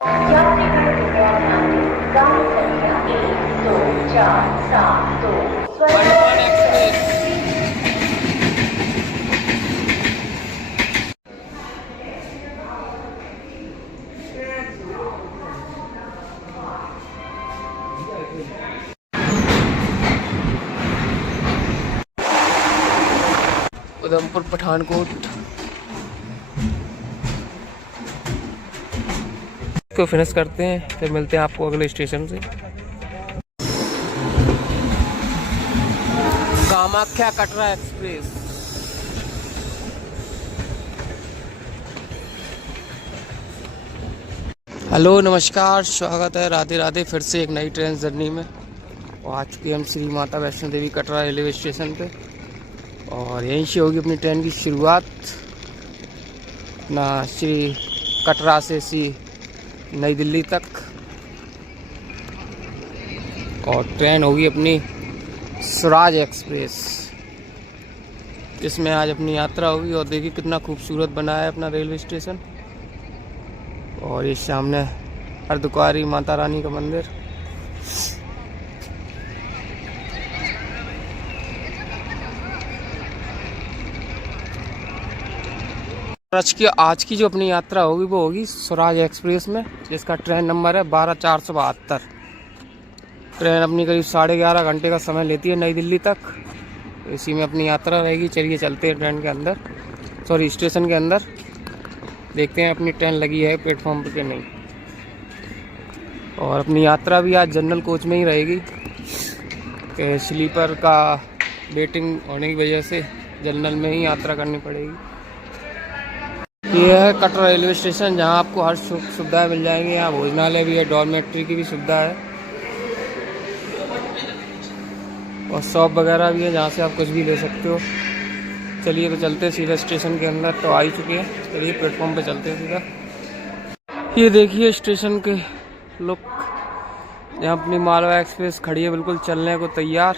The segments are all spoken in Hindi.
यात्रीगण कृपया ध्यान दें, गाड़ी संख्या 1 2 4 7 2 बर्धमान एक्सप्रेस। उधमपुर पठानकोट को फिनिश करते हैं, फिर मिलते हैं आपको अगले स्टेशन से। कामाख्या कटरा एक्सप्रेस। हेलो नमस्कार, स्वागत है, राधे राधे, फिर से एक नई ट्रेन जर्नी में। और आ चुके हम श्री माता वैष्णो देवी कटरा रेलवे स्टेशन पे, और यहीं से होगी अपनी ट्रेन की शुरुआत। अपना श्री कटरा से सी नई दिल्ली तक, और ट्रेन होगी अपनी स्वराज एक्सप्रेस, जिसमें आज अपनी यात्रा होगी। और देखिए कितना खूबसूरत बना है अपना रेलवे स्टेशन। और ये सामने अर्धकुंवारी माता रानी का मंदिर। आज की जो अपनी यात्रा होगी वो होगी स्वराज एक्सप्रेस में, जिसका ट्रेन नंबर है 12472। ट्रेन अपनी करीब 11.5 घंटे का समय लेती है नई दिल्ली तक। इसी में अपनी यात्रा रहेगी। चलिए चलते हैं ट्रेन के अंदर, सॉरी स्टेशन के अंदर, देखते हैं अपनी ट्रेन लगी है प्लेटफॉर्म पर कि नहीं। और अपनी यात्रा भी आज जनरल कोच में ही रहेगी, स्लीपर का वेटिंग होने की वजह से जनरल में ही यात्रा करनी पड़ेगी। ये है कटरा रेलवे स्टेशन, जहां आपको हर सुविधाएं मिल जाएंगी। यहाँ भोजनालय भी है, डॉर्मेट्री की भी सुविधा है, और शॉप वगैरह भी है जहाँ से आप कुछ भी ले सकते हो। चलिए तो चलते हैं सीधा स्टेशन के अंदर। तो आ ही चुके हैं, चलिए प्लेटफॉर्म पे चलते हैं सीधा। ये देखिए स्टेशन के लुक, यहाँ अपनी मालवा एक्सप्रेस खड़ी है बिल्कुल चलने को तैयार।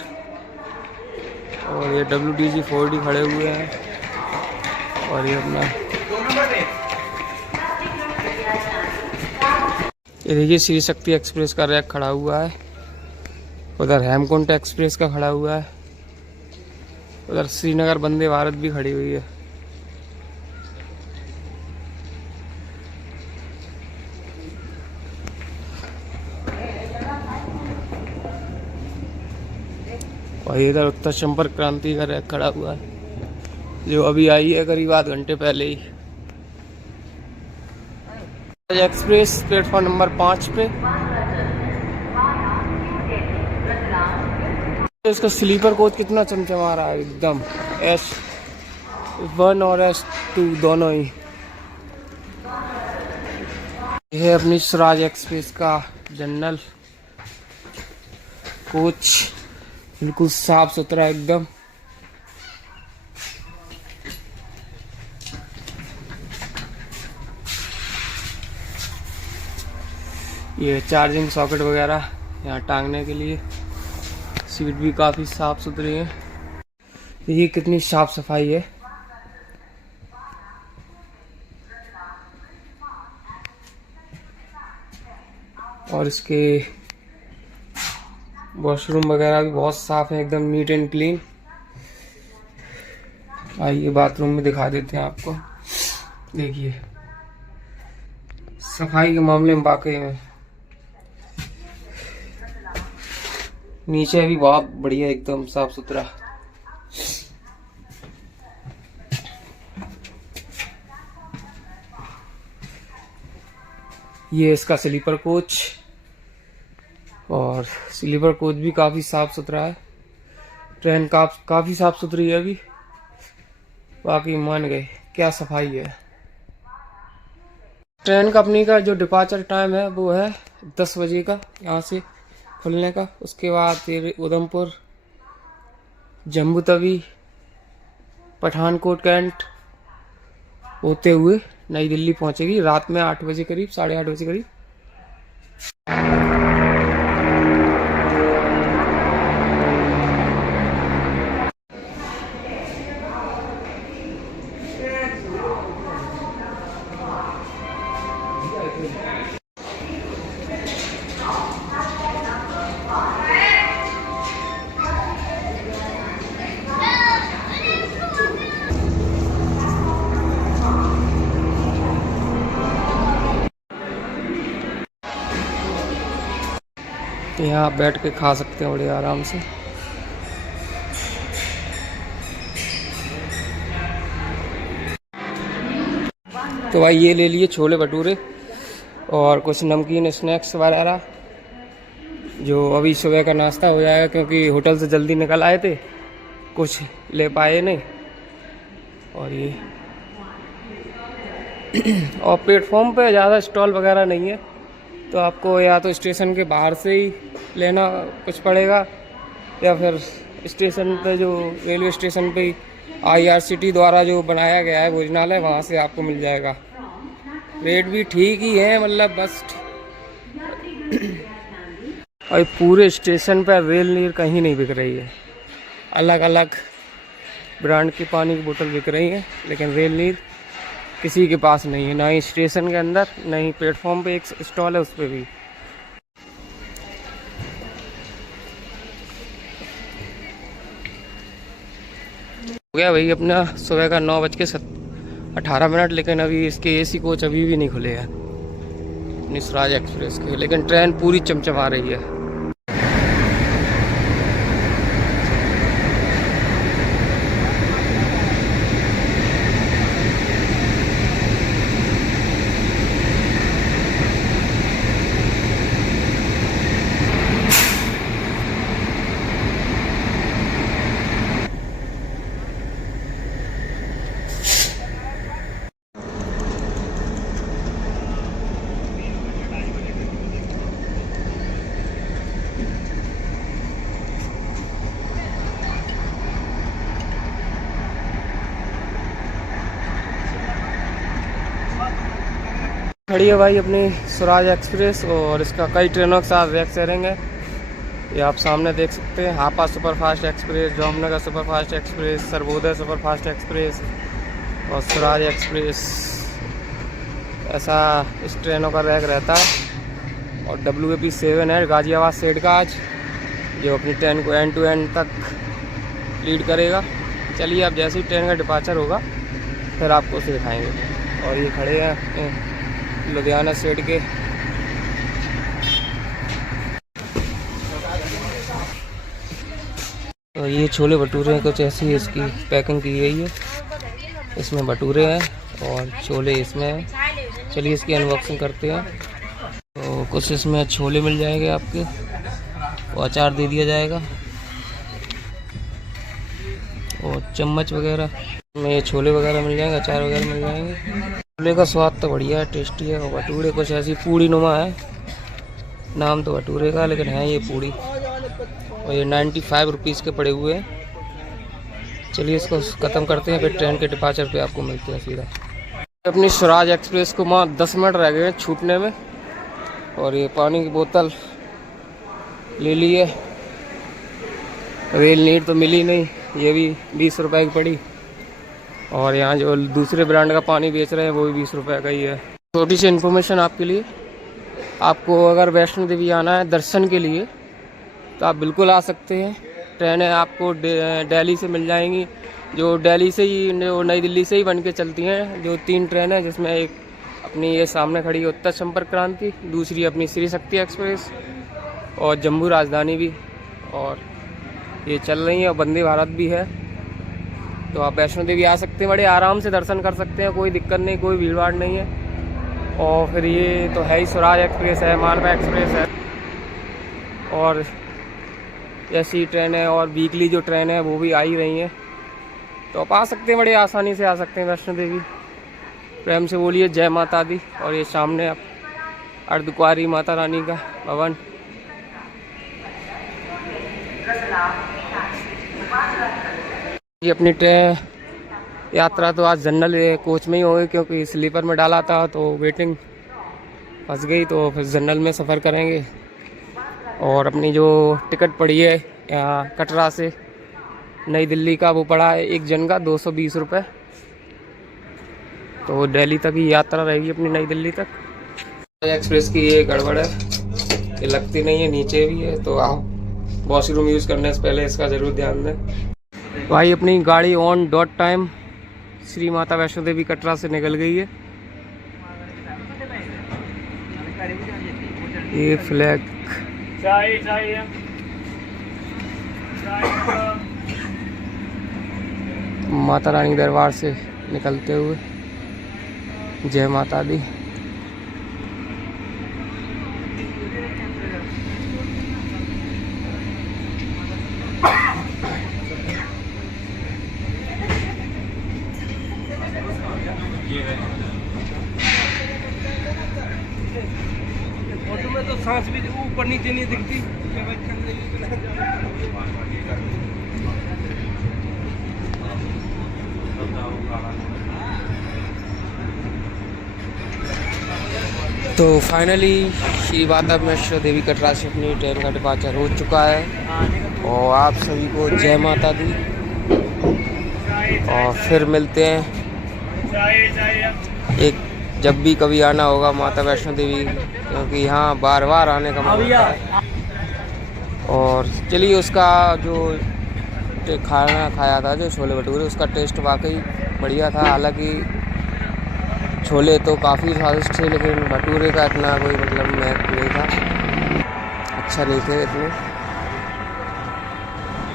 और ये WDG 4D खड़े हुए हैं, और ये अपना ये देखिए श्री शक्ति एक्सप्रेस का रैक खड़ा हुआ है। उधर हेमकुंट एक्सप्रेस का खड़ा हुआ है। उधर श्रीनगर वंदे भारत भी खड़ी हुई है। और इधर उत्तर संपर्क क्रांति का रैक खड़ा हुआ है, जो अभी आई है करीब आध घंटे पहले ही। एक्सप्रेस प्लेटफॉर्म नंबर 5 पे। इसका स्लीपर कोच कितना चमचमा रहा है एकदम, S1 और S2 दोनों ही। यह है अपनी स्वराज एक्सप्रेस का जनरल कोच, बिल्कुल साफ सुथरा एकदम। ये चार्जिंग सॉकेट वगैरह यहाँ टांगने के लिए। सीट भी काफ़ी साफ सुथरी है। देखिए कितनी साफ सफाई है। और इसके वॉशरूम वगैरह भी बहुत साफ है, एकदम नीट एंड क्लीन। आइए बाथरूम में दिखा देते हैं आपको। देखिए सफाई के मामले में वाकई में नीचे भी बहुत बढ़िया, एकदम साफ सुथरा। ये इसका स्लीपर कोच, और स्लीपर कोच भी काफी साफ सुथरा है। ट्रेन काफी साफ सुथरी है अभी, बाकी मान गए क्या सफाई है। ट्रेन कंपनी का जो डिपार्चर टाइम है वो है 10 बजे का यहाँ से खुलने का। उसके बाद फिर उधमपुर, जम्मू तवी, पठानकोट कैंट होते हुए नई दिल्ली पहुंचेगी रात में 8 बजे करीब, 8:30 बजे करीब। यहाँ आप बैठ के खा सकते हैं बड़े आराम से। तो भाई ये ले लिए छोले भटूरे और कुछ नमकीन स्नैक्स वगैरह, जो अभी सुबह का नाश्ता हो जाएगा, क्योंकि होटल से जल्दी निकल आए थे, कुछ ले पाए नहीं। और ये और प्लेटफॉर्म पे ज़्यादा स्टॉल वगैरह नहीं है, तो आपको या तो स्टेशन के बाहर से ही लेना कुछ पड़ेगा, या फिर स्टेशन पे जो रेलवे स्टेशन पे IRCT द्वारा जो बनाया गया है भोजनालय, वहाँ से आपको मिल जाएगा। रेट भी ठीक ही है, मतलब बस। और पूरे स्टेशन पर रेल नीर कहीं नहीं बिक रही है, अलग अलग ब्रांड की पानी की बोतल बिक रही है, लेकिन रेल नीर किसी के पास नहीं है, ना ही स्टेशन के अंदर, ना ही प्लेटफॉर्म पे एक स्टॉल है उस पर भी। हो गया भाई अपना सुबह का 9:18, लेकिन अभी इसके AC कोच अभी भी नहीं खुले हैं अपनी स्वराज एक्सप्रेस के, लेकिन ट्रेन पूरी चमचमा रही है। खड़ी है भाई अपनी स्वराज एक्सप्रेस, और इसका कई ट्रेनों के साथ रैक शेयरिंग है। ये आप सामने देख सकते हैं, Hapa superfast express, Jamnagar superfast express, Sarvodaya superfast express और स्वराज एक्सप्रेस, ऐसा इस ट्रेनों का रैक रहता है। और WAP7 है गाजियाबाद सेठ का आज, जो अपनी ट्रेन को एंड टू एंड तक लीड करेगा। चलिए अब जैसे ही ट्रेन का डिपार्चर होगा फिर आपको उसे दिखाएंगे। और ये खड़े हैं लुधियाना सेठ के। तो ये छोले भटूरे हैं, कुछ ऐसी इसकी पैकिंग की गई है। इसमें भटूरे हैं और छोले इसमें हैं। चलिए इसकी अनबॉक्सिंग करते हैं। तो कुछ इसमें छोले मिल जाएंगे आपके, और अचार दे दिया जाएगा, और चम्मच वगैरह में ये छोले वगैरह मिल जाएंगे, अचार वगैरह मिल जाएंगे। छोले का स्वाद तो बढ़िया है, टेस्टी है। और भटूरे कुछ ऐसी पूड़ी नुमा है, नाम तो भटूरे का लेकिन है ये पूड़ी, और ये 95 रुपीज़ के पड़े हुए हैं। चलिए इसको ख़त्म करते हैं, फिर ट्रेन के डिपार्चर पे आपको मिलते हैं सीधा। अपनी स्वराज एक्सप्रेस को वहाँ 10 मिनट रह गए छूटने में, और ये पानी की बोतल ले ली है। रेल नीड तो मिली नहीं, ये भी 20 रुपए की पड़ी। और यहाँ जो दूसरे ब्रांड का पानी बेच रहे हैं वो भी 20 रुपए का ही है। छोटी सी इन्फॉर्मेशन आपके लिए, आपको अगर वैष्णो देवी आना है दर्शन के लिए तो आप बिल्कुल आ सकते हैं। ट्रेनें आपको दिल्ली से मिल जाएंगी, जो दिल्ली से ही, जो नई दिल्ली से ही बन के चलती हैं। जो 3 ट्रेन है, जिसमें एक अपनी ये सामने खड़ी है उत्तर संपर्क क्रांति, दूसरी अपनी श्री शक्ति एक्सप्रेस, और जम्मू राजधानी भी, और ये चल रही है, और वंदे भारत भी है। तो आप वैष्णो देवी आ सकते हैं, बड़े आराम से दर्शन कर सकते हैं, कोई दिक्कत नहीं, कोई भीड़ भाड़ नहीं है। और फिर ये तो है ही, स्वराज एक्सप्रेस है, मालवा एक्सप्रेस है, और ऐसी ट्रेनें और वीकली जो ट्रेन है वो भी आ ही रही हैं। तो आप आ सकते हैं, बड़े आसानी से आ सकते हैं वैष्णो देवी। प्रेम से बोलिए जय माता दी। और ये सामने आप अर्धकुंवारी माता रानी का भवन। ये अपनी ट्रेन यात्रा तो आज जनरल कोच में ही होगी, क्योंकि स्लीपर में डाला था तो वेटिंग फंस गई, तो फिर जनरल में सफ़र करेंगे। और अपनी जो टिकट पड़ी है यहाँ कटरा से नई दिल्ली का, वो पड़ा है एक जन का 220 रुपये। तो दिल्ली तक ही यात्रा रहेगी अपनी, नई दिल्ली तक। एक्सप्रेस की ये गड़बड़ है, ये लगती नहीं है, नीचे भी है, तो आप वॉशरूम यूज़ करने से पहले इसका ज़रूर ध्यान दें। भाई अपनी गाड़ी on dot time Shri Mata Vaishno Devi Katra से निकल गई है। ये फ्लैग चाय चाहिए। माता रानी दरबार से निकलते हुए जय माता दी। फोटो में तो सांस भी ऊपर नीचे नहीं दिखती। तो फाइनली श्री माता वैष्णो देवी कटरा से अपनी ट्रेन का डिपार्चर हो चुका है और आप सभी को जय माता दी। और फिर मिलते हैं एक जब भी कभी आना होगा माता वैष्णो देवी, क्योंकि यहाँ बार बार आने का मन होता है। और चलिए उसका जो खाना खाया था जो छोले भटूरे, उसका टेस्ट वाकई बढ़िया था। हालांकि छोले तो काफ़ी स्वादिष्ट थे लेकिन भटूरे का इतना कोई मतलब महत्व नहीं था, अच्छा नहीं थे इतने।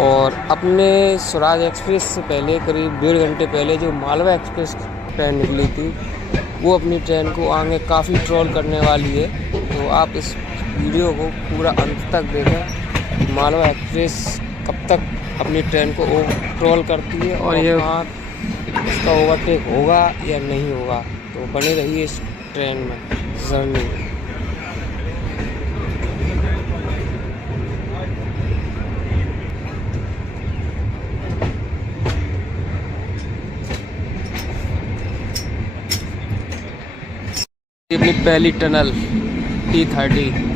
और अपने स्वराज एक्सप्रेस से पहले करीब 1.5 घंटे पहले जो मालवा एक्सप्रेस ट्रेन निकली थी वो अपनी ट्रेन को आगे काफ़ी ट्रोल करने वाली है। तो आप इस वीडियो को पूरा अंत तक देखें, मालवा एक्सप्रेस कब तक अपनी ट्रेन को ट्रोल करती है और ये इसका ओवरटेक होगा या नहीं होगा। तो बने रहिए इस ट्रेन में जर्नी में। अपनी पहली टनल T30।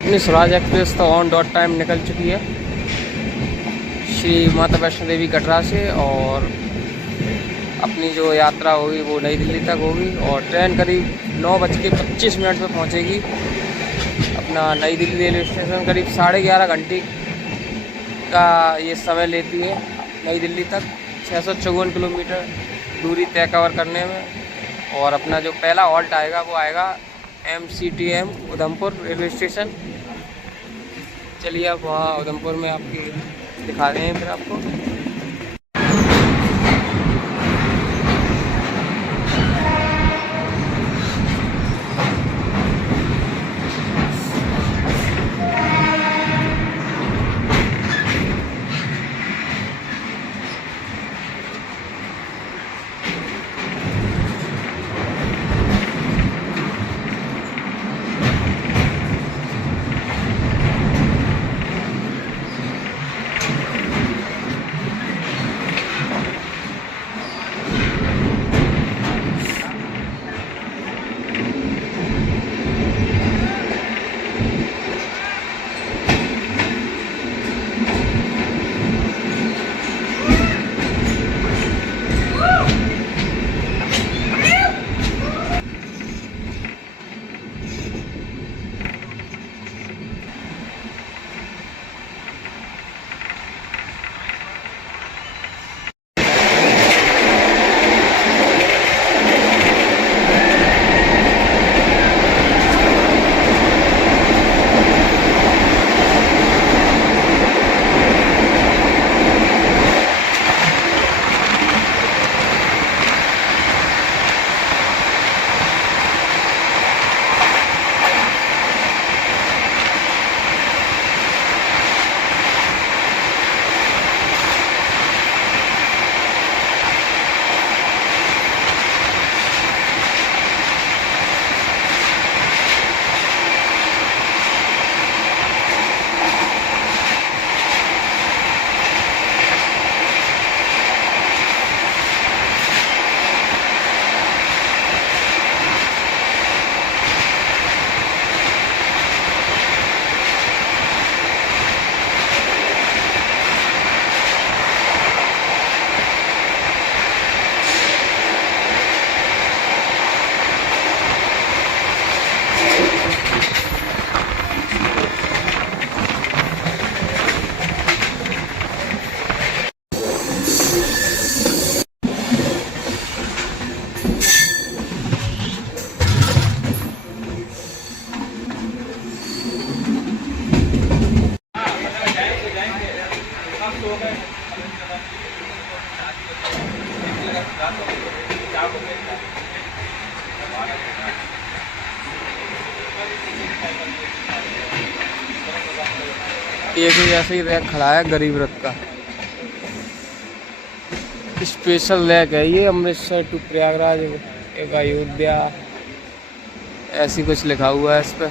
अपनी स्वराज एक्सप्रेस तो ऑन डॉट टाइम निकल चुकी है श्री माता वैष्णो देवी कटरा से। और अपनी जो यात्रा होगी वो नई दिल्ली तक होगी और ट्रेन करीब 9:25 पे पहुंचेगी। अपना नई दिल्ली रेलवे स्टेशन करीब 11.5 घंटे का ये समय लेती है नई दिल्ली तक, 654 किलोमीटर दूरी तय कवर करने में। और अपना जो पहला हॉल्ट आएगा वो आएगा MCTM उधमपुर रेलवे स्टेशन। चलिए अब वहाँ उधमपुर में आपकी दिखा रहे हैं फिर आपको। एक ही ऐसे ही रैक खड़ा है गरीब रथ का। स्पेशल रैक है ये, अमृतसर टू प्रयागराज, एक अयोध्या, ऐसी कुछ लिखा हुआ है इस पर।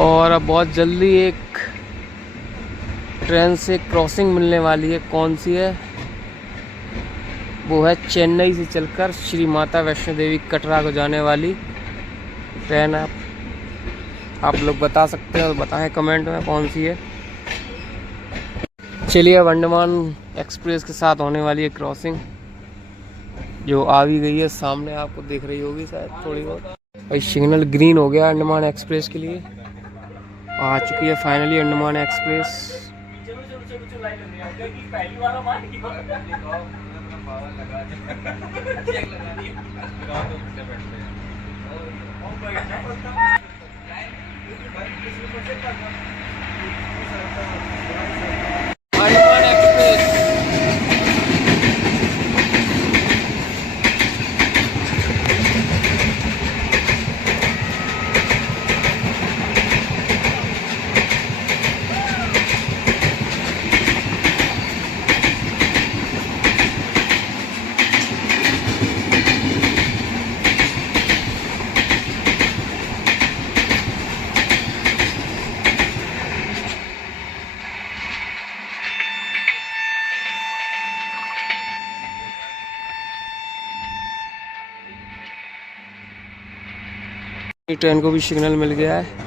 और अब बहुत जल्दी एक ट्रेन से क्रॉसिंग मिलने वाली है। कौन सी है? वो है चेन्नई से चलकर श्री माता वैष्णो देवी कटरा को जाने वाली ट्रेन। आप लोग बता सकते हैं और बताएं कमेंट में कौन सी है। चलिए अब अंडमान एक्सप्रेस के साथ होने वाली है क्रॉसिंग, जो आ भी गई है सामने, आपको दिख रही होगी शायद थोड़ी बहुत। भाई सिग्नल ग्रीन हो गया अंडमान एक्सप्रेस के लिए। आ चुकी है finally Andaman express. Andaman express train को भी सिग्नल मिल गया है।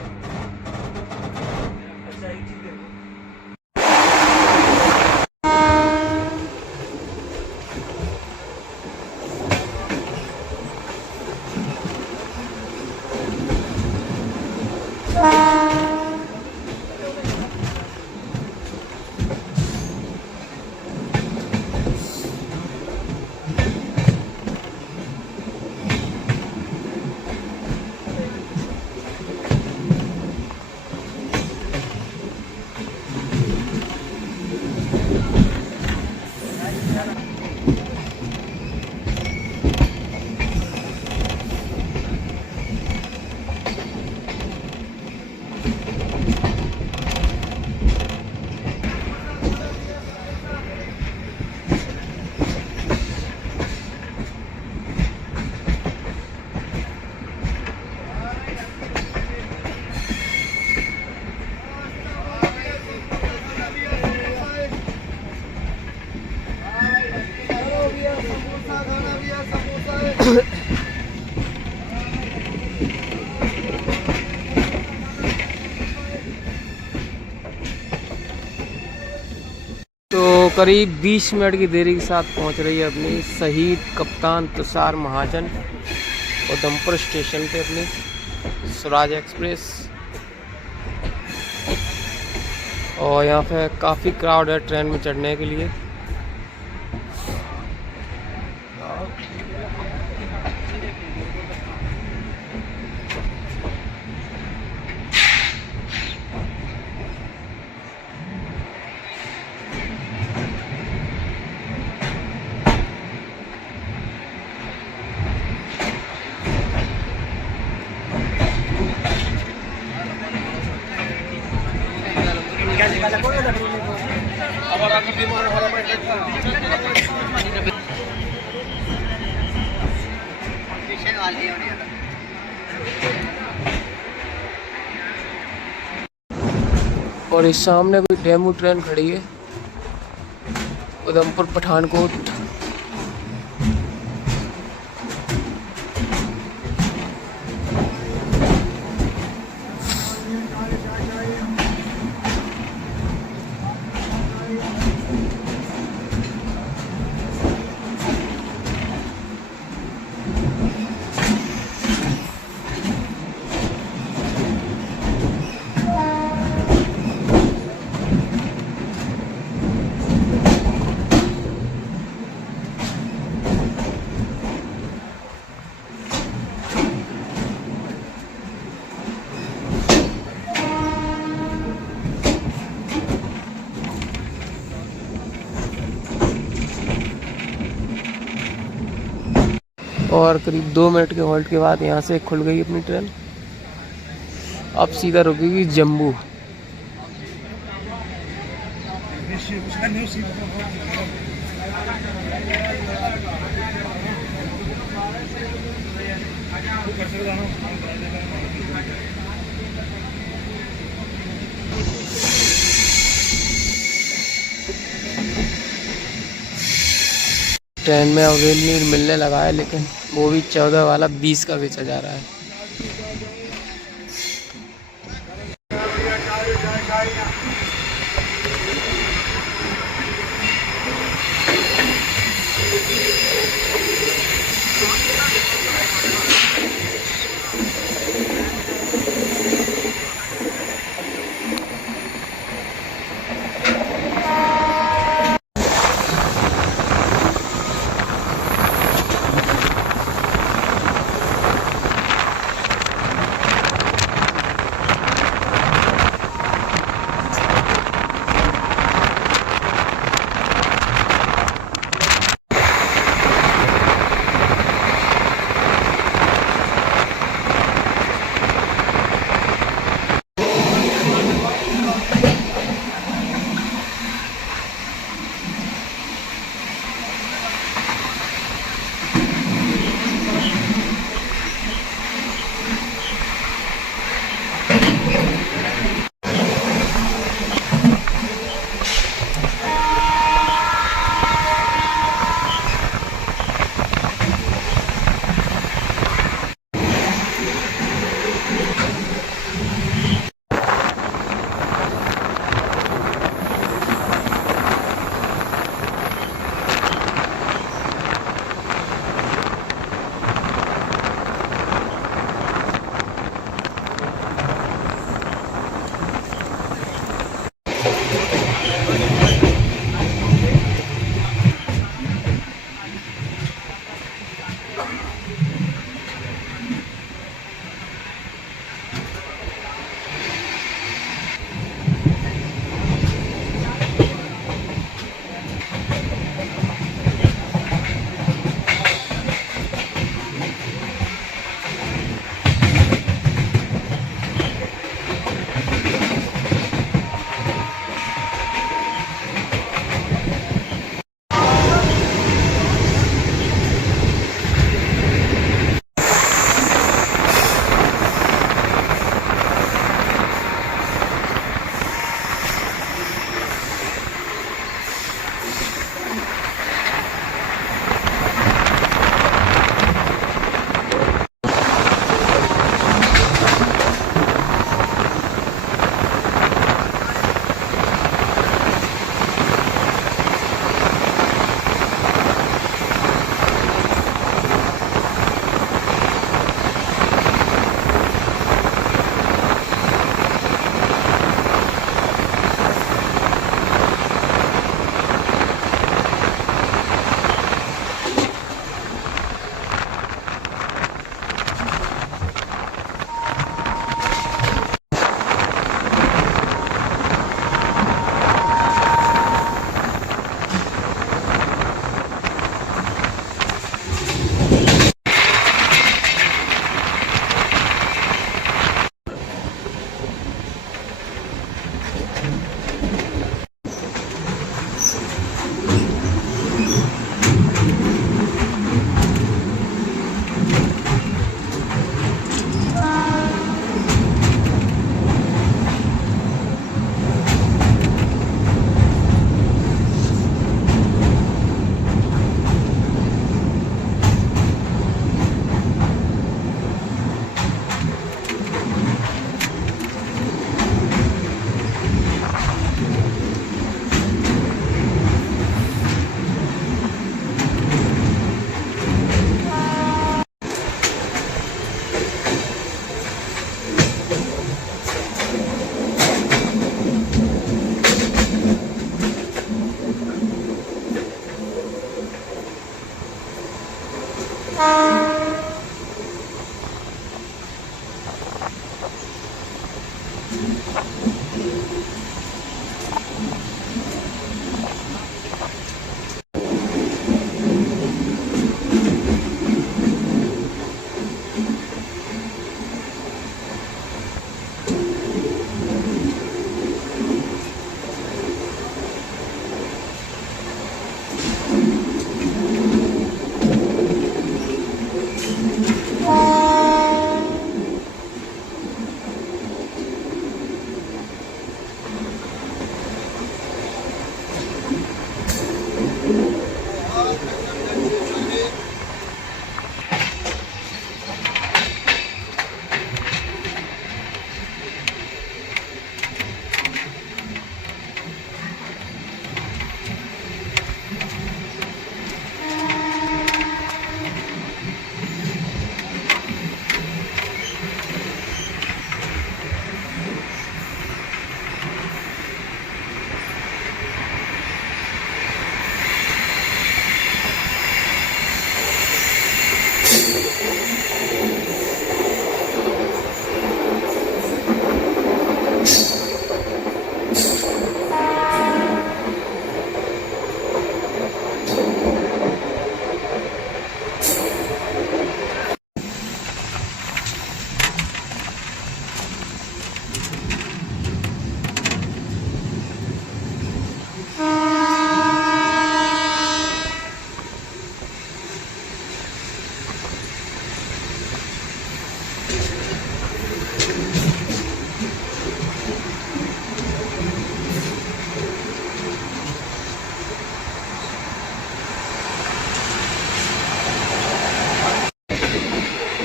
तो करीब 20 मिनट की देरी के साथ पहुंच रही है अपनी शहीद कप्तान तुषार महाजन उधमपुर स्टेशन पे अपनी स्वराज एक्सप्रेस। और यहाँ पे काफ़ी क्राउड है ट्रेन में चढ़ने के लिए। और इस सामने कोई डेमू ट्रेन खड़ी है उधमपुर पठानकोट। और करीब 2 मिनट के हॉल्ट के बाद यहाँ से खुल गई अपनी ट्रेन। अब सीधा रुकेगी जम्मू। ट्रेन में अब रेल नीर मिलने लगा है, लेकिन वो भी 14 वाला 20 का बेचा जा रहा है।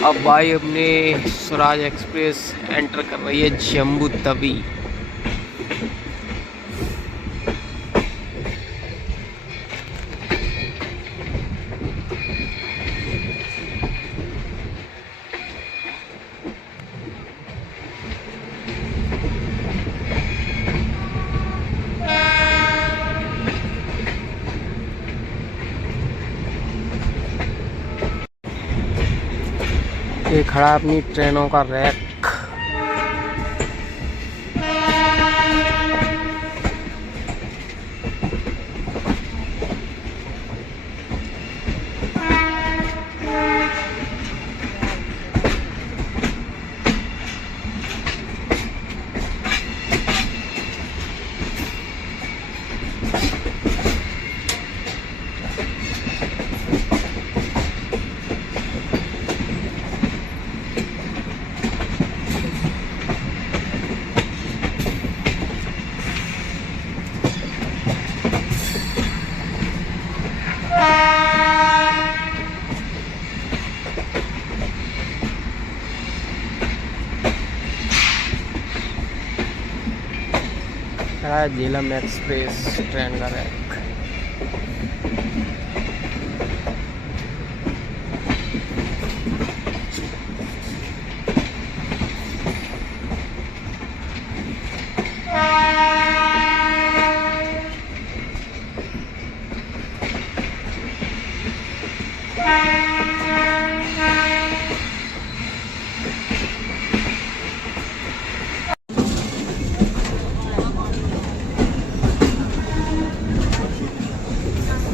अब भाई अपने स्वराज एक्सप्रेस एंटर कर रही है जम्मू तवी। ये खड़ा है अपनी ट्रेनों का रैक। खड़ा है झेलम एक्सप्रेस ट्रेन का रैक।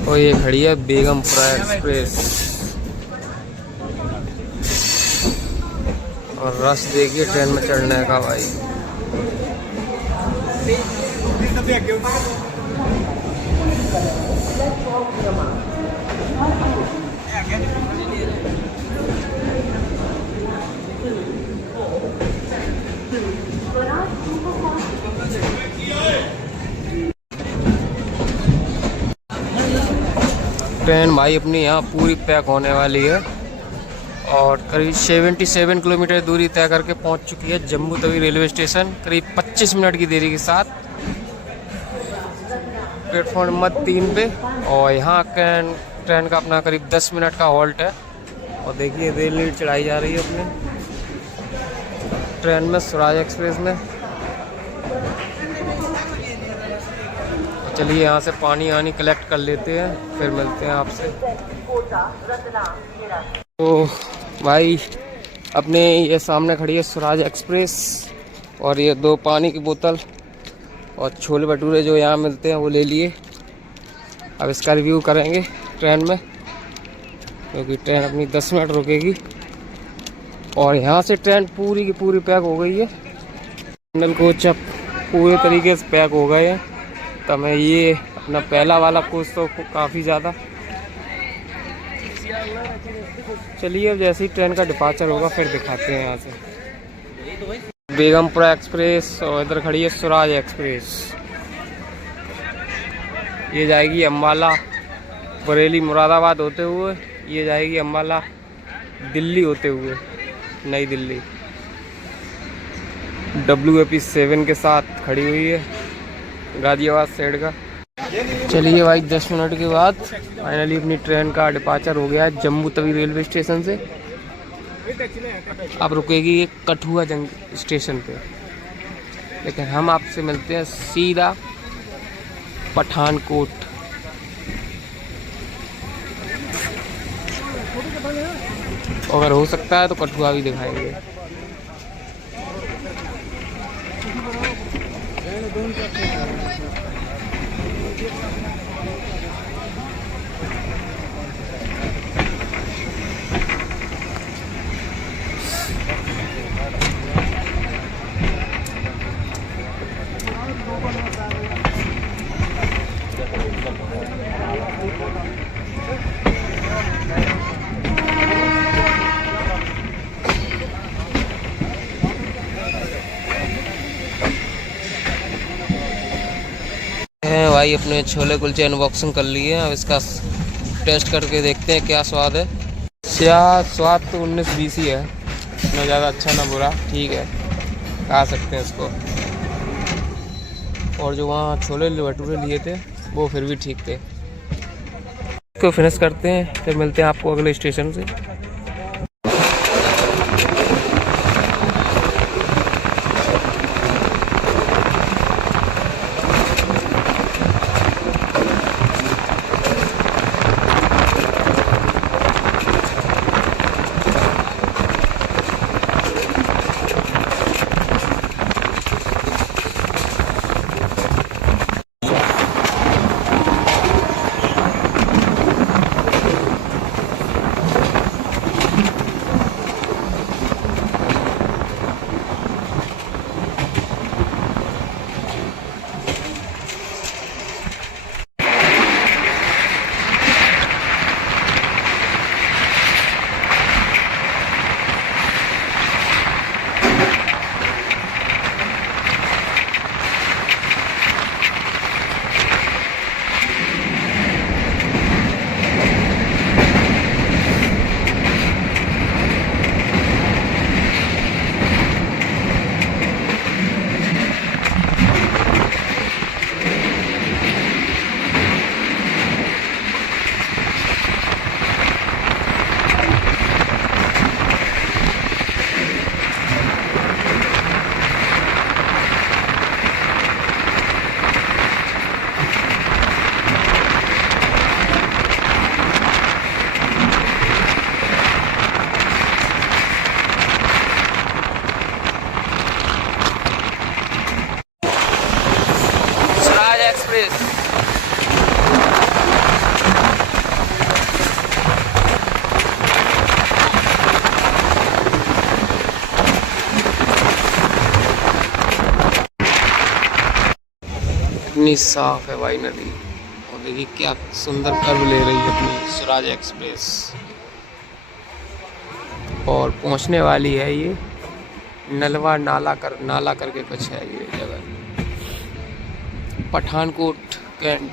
और ये खड़ी है बेगमपुरा एक्सप्रेस। और रश देखिए ट्रेन में चढ़ने का भाई। ट्रेन भाई अपनी यहाँ पूरी पैक होने वाली है और करीब 77 किलोमीटर दूरी तय करके पहुँच चुकी है जम्मू तवी रेलवे स्टेशन करीब 25 मिनट की देरी के साथ प्लेटफॉर्म नंबर 3 पे। और यहाँ ट्रेन का अपना करीब 10 मिनट का हॉल्ट है। और देखिए रेल लीड चढ़ाई जा रही है अपने ट्रेन में स्वराज एक्सप्रेस में। चलिए यहाँ से पानी आनी कलेक्ट कर लेते हैं, फिर मिलते हैं आपसे। तो भाई अपने ये सामने खड़ी है स्वराज एक्सप्रेस और ये 2 पानी की बोतल और छोले भटूरे जो यहाँ मिलते हैं वो ले लिए। अब इसका रिव्यू करेंगे ट्रेन में, क्योंकि ट्रेन अपनी 10 मिनट रुकेगी। और यहाँ से ट्रेन पूरी की पूरी पैक हो गई है। जनरल कोच अब पूरे तरीके से पैक हो गए हैं। तो मैं ये अपना पहला वाला कोच तो काफ़ी ज़्यादा। चलिए अब जैसे ही ट्रेन का डिपार्चर होगा फिर दिखाते हैं यहाँ से। बेगमपुरा एक्सप्रेस और इधर खड़ी है स्वराज एक्सप्रेस। ये जाएगी अम्बाला बरेली मुरादाबाद होते हुए, ये जाएगी अम्बाला दिल्ली होते हुए नई दिल्ली। WAP7 के साथ खड़ी हुई है गाजियाबाद साइड का। चलिए भाई 10 मिनट के बाद फाइनली अपनी ट्रेन का डिपार्चर हो गया है जम्मू तवी रेलवे स्टेशन से। अब रुकेगी कठुआ जंग स्टेशन पे, लेकिन हम आपसे मिलते हैं सीधा पठानकोट। अगर हो सकता है तो कठुआ भी दिखाएंगे। भाई अपने छोले कुलचे अनबॉक्सिंग कर लिए हैं। अब इसका टेस्ट करके देखते हैं क्या स्वाद है। स्वाद तो 19-20 ही है, ना ज़्यादा अच्छा ना बुरा, ठीक है, खा सकते हैं इसको। और जो वहाँ छोले भटूरे लिए थे वो फिर भी ठीक थे। इसको फिनिश करते हैं, फिर मिलते हैं आपको अगले स्टेशन से। स्वराज एक्सप्रेस। इतनी साफ है भाई नदी, और देखिए क्या सुंदर कर्व ले रही है अपनी स्वराज एक्सप्रेस। और पहुंचने वाली है ये नलवा नाला करके कुछ है ये जगह, पठानकोट कैंट।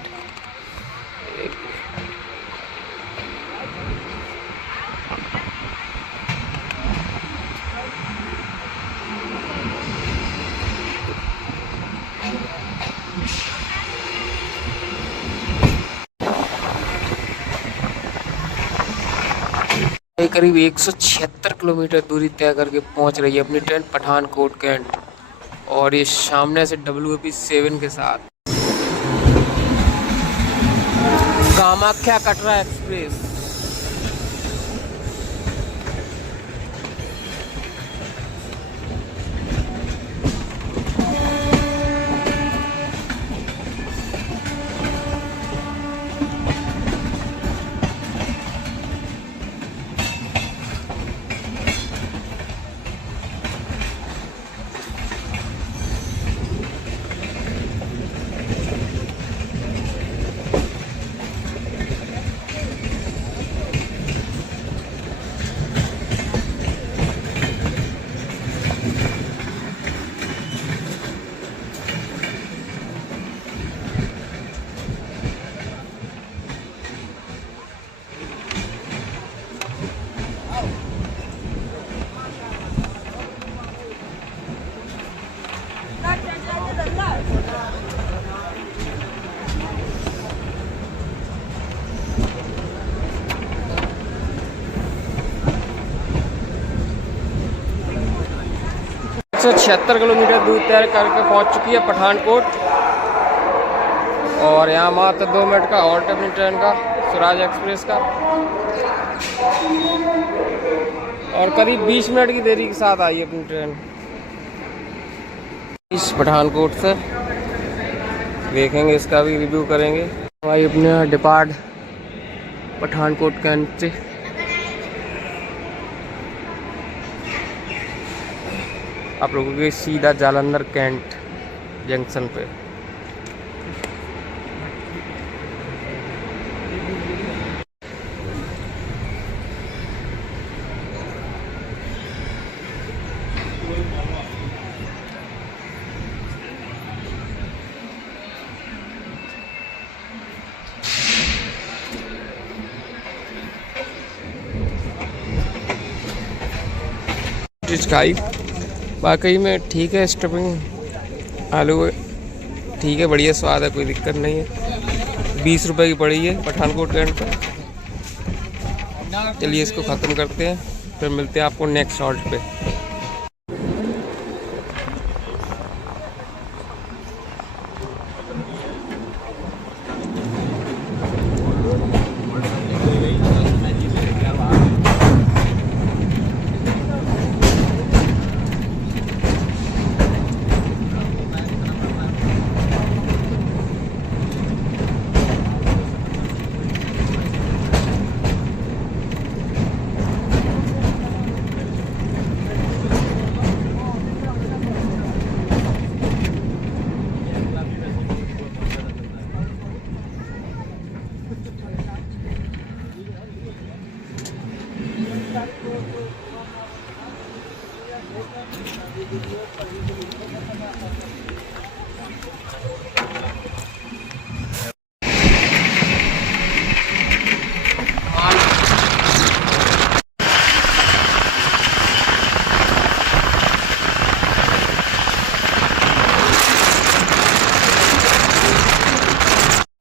ये करीब 176 किलोमीटर दूरी तय करके पहुंच रही है अपनी ट्रेन पठानकोट कैंट, और ये सामने से WAP7 के साथ। कामाख्या कटरा एक्सप्रेस। तो 76 किलोमीटर दूर तय करके पहुंच चुकी है पठानकोट, और यहाँ मात्र 2 मिनट का हॉल्ट अपनी ट्रेन का, स्वराज एक्सप्रेस का, और करीब 20 मिनट की देरी के साथ आई अपनी ट्रेन इस पठानकोट से। देखेंगे, इसका भी रिव्यू करेंगे। भाई अपने डिपार्ट पठानकोट कैंट से आप लोगों के सीधा जालंधर कैंट जंक्शन पे। चीज़ खाई। वाकई में ठीक है, स्टफिंग आलू ठीक है, बढ़िया स्वाद है, कोई दिक्कत नहीं है। 20 रुपए की पड़ी है पठानकोट कैंट पर। चलिए इसको ख़त्म करते हैं, फिर मिलते हैं आपको नेक्स्ट हॉल्ट पे।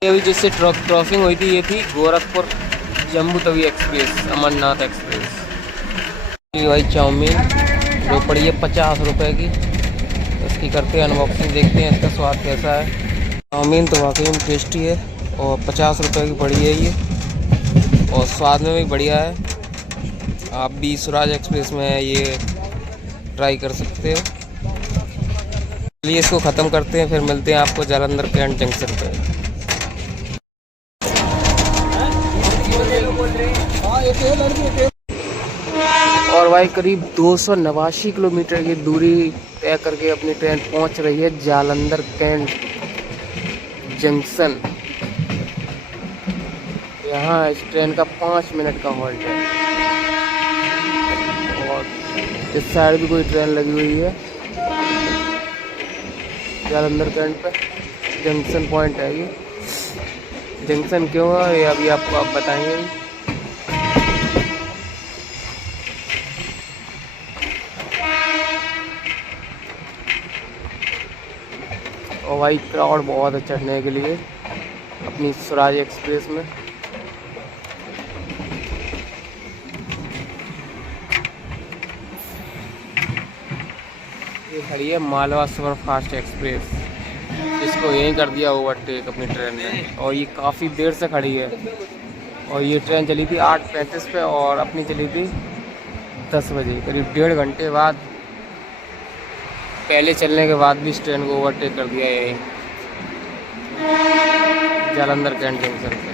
अभी जिससे क्रॉसिंग हुई थी ये थी गोरखपुर जम्मू तवी एक्सप्रेस, अमरनाथ एक्सप्रेस। ये भाई चाउमीन जो पड़ी है 50 रुपए की, इसकी करते हैं अनबॉक्सिंग, देखते हैं इसका स्वाद कैसा है। चाउमीन तो वाकई में टेस्टी है और 50 रुपए की पड़ी है ये, और स्वाद में भी बढ़िया है। आप भी स्वराज एक्सप्रेस में ये ट्राई कर सकते हो। चलिए इसको ख़त्म करते हैं, फिर मिलते हैं आपको जालंधर कैंट जंक्शन पे। और भाई करीब 289 किलोमीटर की दूरी तय करके अपनी ट्रेन पहुंच रही है जालंधर कैंट जंक्शन। यहाँ इस ट्रेन का 5 मिनट का हॉल्ट है, और इस साइड भी कोई ट्रेन लगी हुई है। जालंधर कैंट पे जंक्शन पॉइंट है ये। जंक्शन क्यों है ये अभी आपको आप बताएंगे। और भाई क्राउड बहुत है चढ़ने के लिए अपनी स्वराज एक्सप्रेस में। ये खड़ी है मालवा सुपर फास्ट एक्सप्रेस, इसको यहीं कर दिया ओवरटेक अपनी ट्रेन ने, और ये काफ़ी देर से खड़ी है। और ये ट्रेन चली थी 8:35 पे और अपनी चली थी 10 बजे, करीब 1.5 घंटे बाद, पहले चलने के बाद भी इस ट्रेन को ओवरटेक कर दिया यहीं जालंधर कैंट जंक्शन पे।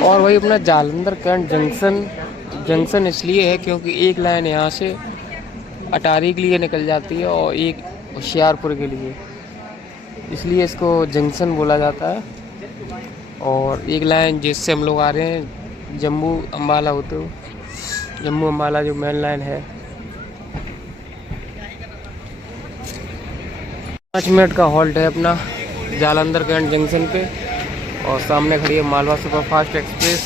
और वही अपना जालंधर कैंट जंक्शन इसलिए है क्योंकि एक लाइन यहाँ से अटारी के लिए निकल जाती है और एक होशियारपुर के लिए, इसलिए इसको जंक्शन बोला जाता है। और एक लाइन जिससे हम लोग आ रहे हैं जम्मू अम्बाला होते हुए, जम्मू अम्बाला जो मेन लाइन है। 5 मिनट का हॉल्ट है अपना जालंधर कैंट जंक्शन पे, और सामने खड़ी है मालवा सुपर फास्ट एक्सप्रेस।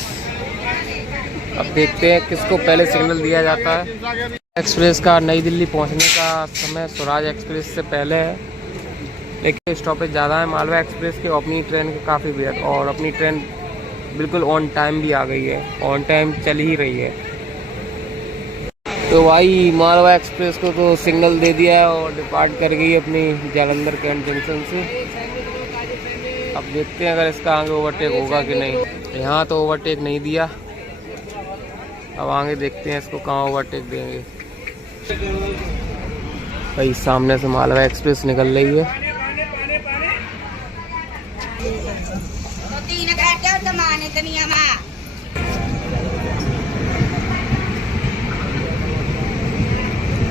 अब देखते हैं किसको पहले सिग्नल दिया जाता है। एक्सप्रेस का नई दिल्ली पहुंचने का समय स्वराज एक्सप्रेस से पहले है, लेकिन स्टॉपेज ज़्यादा है मालवा एक्सप्रेस के, अपनी ट्रेन के काफ़ी देर, और अपनी ट्रेन बिल्कुल ऑन टाइम भी आ गई है, ऑन टाइम चल ही रही है। तो भाई मालवा एक्सप्रेस को तो सिग्नल दे दिया है और डिपार्ट कर गई अपनी जालंधर कैंट जंक्शन से। अब देखते हैं अगर इसका आगे ओवरटेक होगा कि नहीं। यहाँ तो ओवरटेक नहीं दिया, अब आगे देखते हैं इसको कहाँ ओवरटेक देंगे। भाई सामने से मालवा एक्सप्रेस निकल रही है।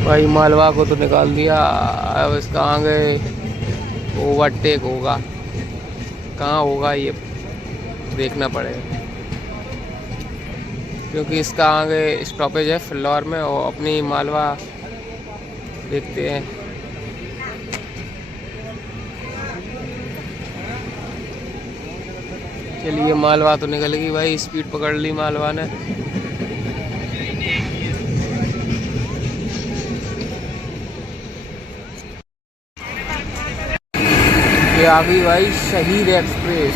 भाई मालवा को तो निकाल दिया, अब इसका आगे ओवरटेक होगा, कहाँ होगा ये देखना पड़ेगा, क्योंकि इसका आगे स्टॉपेज है फिल्लौर में और अपनी मालवा देखते हैं। चलिए मालवा तो निकल गई भाई, स्पीड पकड़ ली मालवा ने। ये आ गई भाई Shaheed express,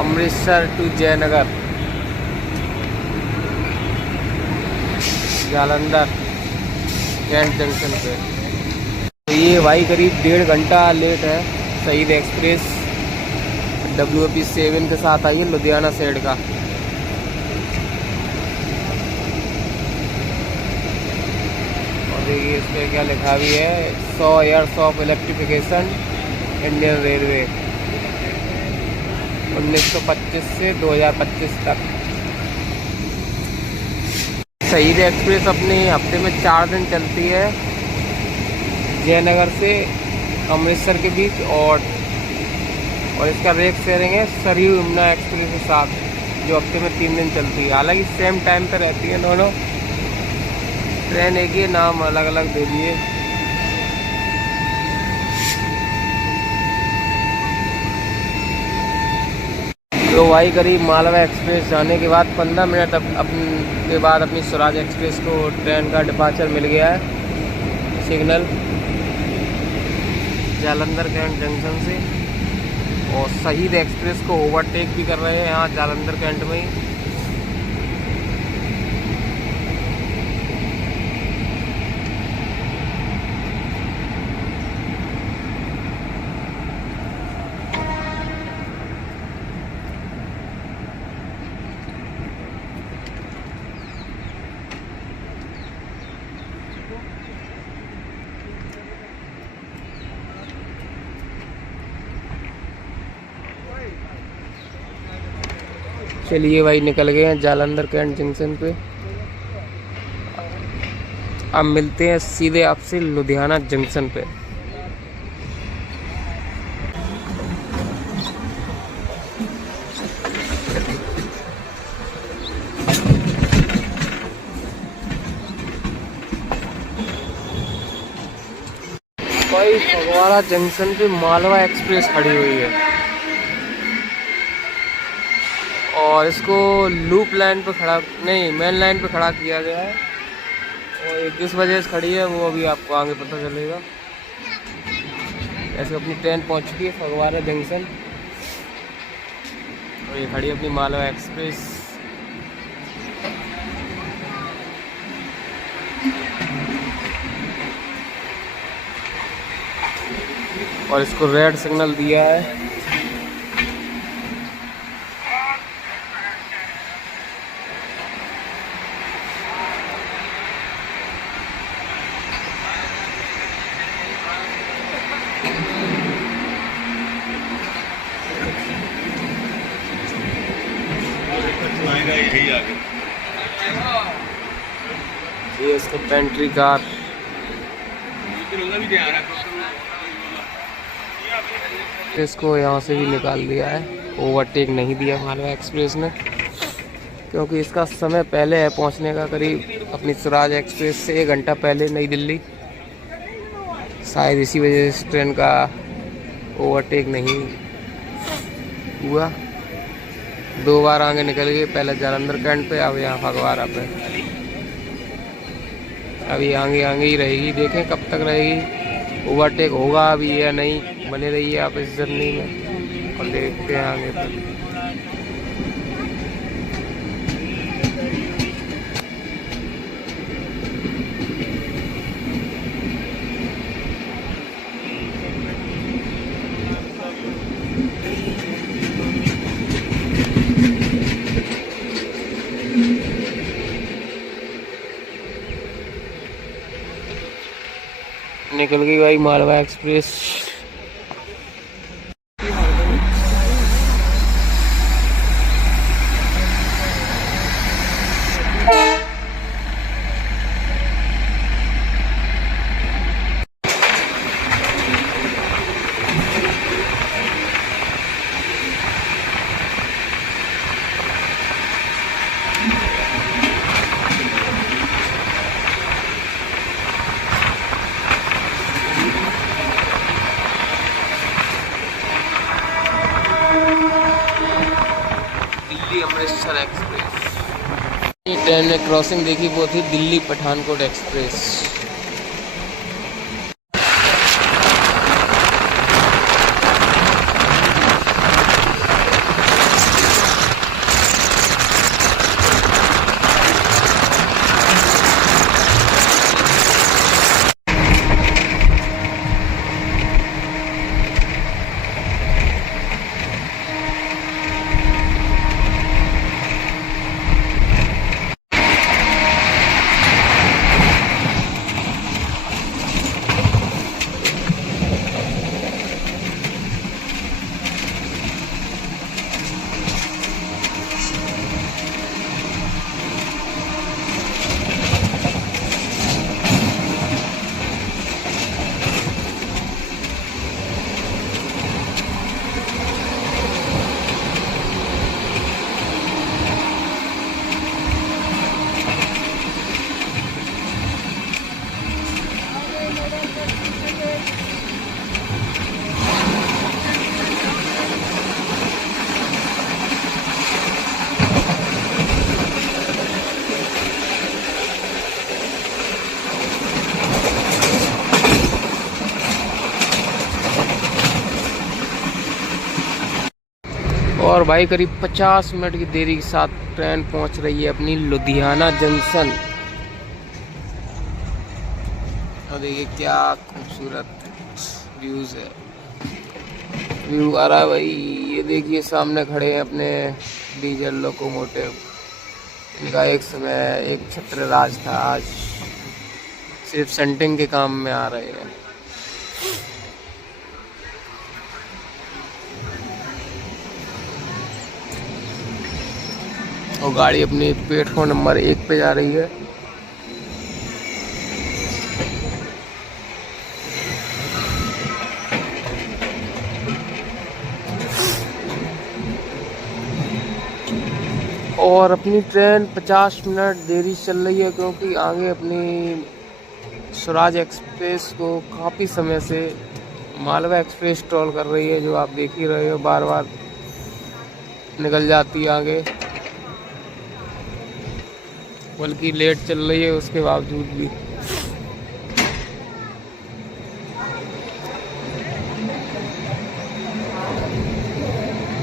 Amritsar to Jaynagar, Jalandhar cantt junction पे। तो ये भाई करीब 1.5 घंटा लेट है शहीद एक्सप्रेस, WP7 के साथ आई है लुधियाना साइड का। और देखिए इस पर क्या लिखा भी है, 100 years of electrification Indian railway 1925 से 2025 तक। शहीद एक्सप्रेस अपने हफ्ते में 4 दिन चलती है, जयनगर से अमृतसर के बीच, और इसका रेट शेयरिंग है सरयू यमुना एक्सप्रेस के साथ, जो हफ्ते में 3 दिन चलती है। हालांकि सेम टाइम पर रहती है दोनों ट्रेन, एक ही नाम अलग अलग दे दिए। तो भाई करीब मालवा एक्सप्रेस जाने के बाद 15 मिनट के बाद अपनी स्वराज एक्सप्रेस को ट्रेन का डिपार्चर मिल गया है, सिग्नल जालंधर कैंट जंक्शन से। और शहीद एक्सप्रेस को ओवरटेक भी कर रहे हैं यहाँ जालंधर कैंट में ही। चलिए भाई निकल गए हैं जालंधर कैंट जंक्शन पे। अब मिलते हैं सीधे आपसे लुधियाना जंक्शन पे। भाई फगवाड़ा जंक्शन पे मालवा एक्सप्रेस खड़ी हुई है और इसको लूप लाइन पे खड़ा नहीं, मेन लाइन पे खड़ा किया गया है, और ये किस वजह से खड़ी है वो अभी आपको आगे पता चलेगा। ऐसे अपनी ट्रेन पहुंच चुकी है फगवाड़ा जंक्शन, और ये खड़ी है अपनी मालवा एक्सप्रेस। और इसको रेड सिग्नल दिया है। ये इसको पेंट्री कार, इसको यहाँ से भी निकाल दिया है, ओवरटेक नहीं दिया मालवा एक्सप्रेस ने, क्योंकि इसका समय पहले है पहुँचने का, करीब अपनी स्वराज एक्सप्रेस से 1 घंटा पहले नई दिल्ली। शायद इसी वजह से ट्रेन का ओवरटेक नहीं हुआ। 2 बार आगे निकल गए, पहले जालंधर कैंट पे, अब यहाँ फगवाड़ा पे। अभी आगे ही रहेगी, देखें कब तक रहेगी, ओवरटेक होगा अभी या नहीं। बने रहिए आप इस जर्नी में और देखते हैं आगे तक। निकल गई भाई Malwa express. Amritsar express. Train ने क्रॉसिंग देखी वो थी दिल्ली पठानकोट एक्सप्रेस। और भाई करीब 50 मिनट की देरी के साथ ट्रेन पहुंच रही है अपनी लुधियाना जंक्शन। और देखिए क्या खूबसूरत व्यूज है, व्यू आ रहा है भाई। ये देखिए सामने खड़े हैं अपने डीजल लोकोमोटिव। इनका एक समय एक छत्र राज था, आज सिर्फ सेंटिंग के काम में आ रहे हैं। और गाड़ी अपनी प्लेटफॉर्म नंबर 1 पे जा रही है। और अपनी ट्रेन 50 मिनट देरी चल रही है क्योंकि आगे अपनी स्वराज एक्सप्रेस को काफ़ी समय से मालवा एक्सप्रेस ट्रोल कर रही है, जो आप देख ही रहे हो, बार बार निकल जाती है आगे, बल्कि लेट चल रही है उसके बावजूद भी।